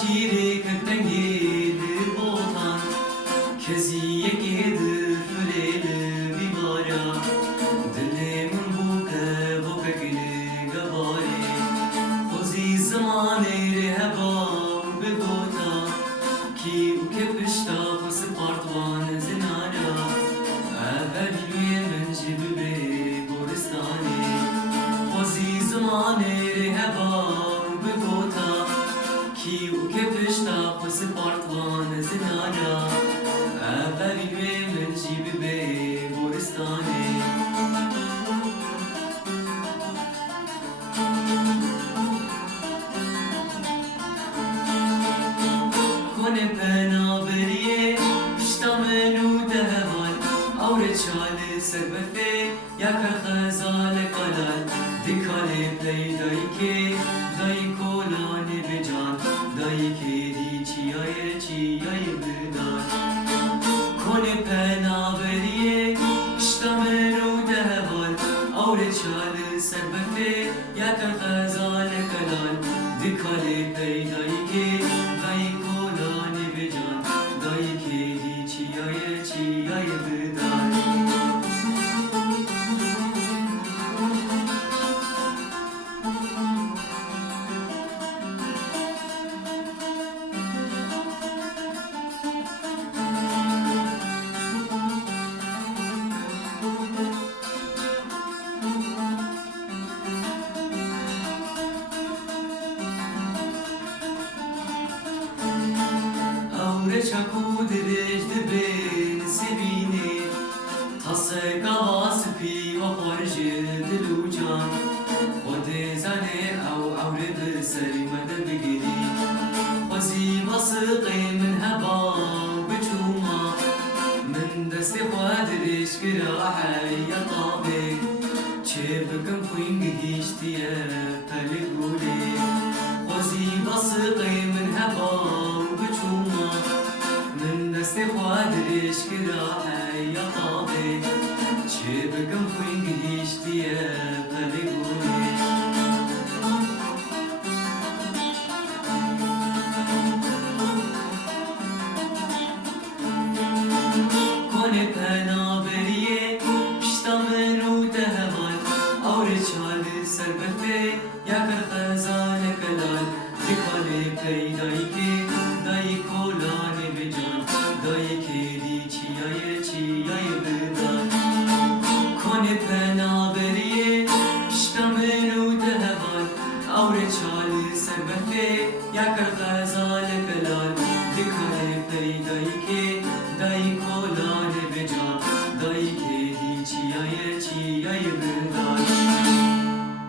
چیره کتنگی لبوطان کسی یکی در فلیل بیبارا دل من بوکه بوکه گلی گباری خوزی زمانی رهبا بگوتا کی او که پشتا خس پارتوان زنانا اولی من جیب بی گورستانی خوزی زمانی رهبا بگوتا کی او که پشتا خس پارتوان زنانا اولی من جیب بی گورستانی کنه پنابریه پشتا منو دهوال اور چال سر بفه یک خزال کلال دکال پیدایی که دایی کلان بجان دایی که دی چیای بدان کنه پنابریه پشتا منو دهوال اور چال سر بفه یک خزال کلال دکال پیدایی که دایی کلان بجان دایی که دی چیای بدان اور چکو درش دبین سبینه تصه گواس پی و خارج دلو جان خود زنه او بسری مده بگیری خوزی بسقی من هبا بچوما من دست خوادرش کرا حی طابه چه بکم خوین گهیشتیه پلگولی خوزی بسقی من هبا بچوما من دست خوادرش کرا حی طابه چه بکم خوین گهیشتیه پلگولی کنه پنابریه پشتا منو دهوال اور چال سر بفه یک خزال کلال دکال پیدایی که دایی کلان بجان دایی که دی چیای بدان کنه پنابریه پشتا منو دهوال اور چال سر بفه یک خزال کلال دکال پیدایی که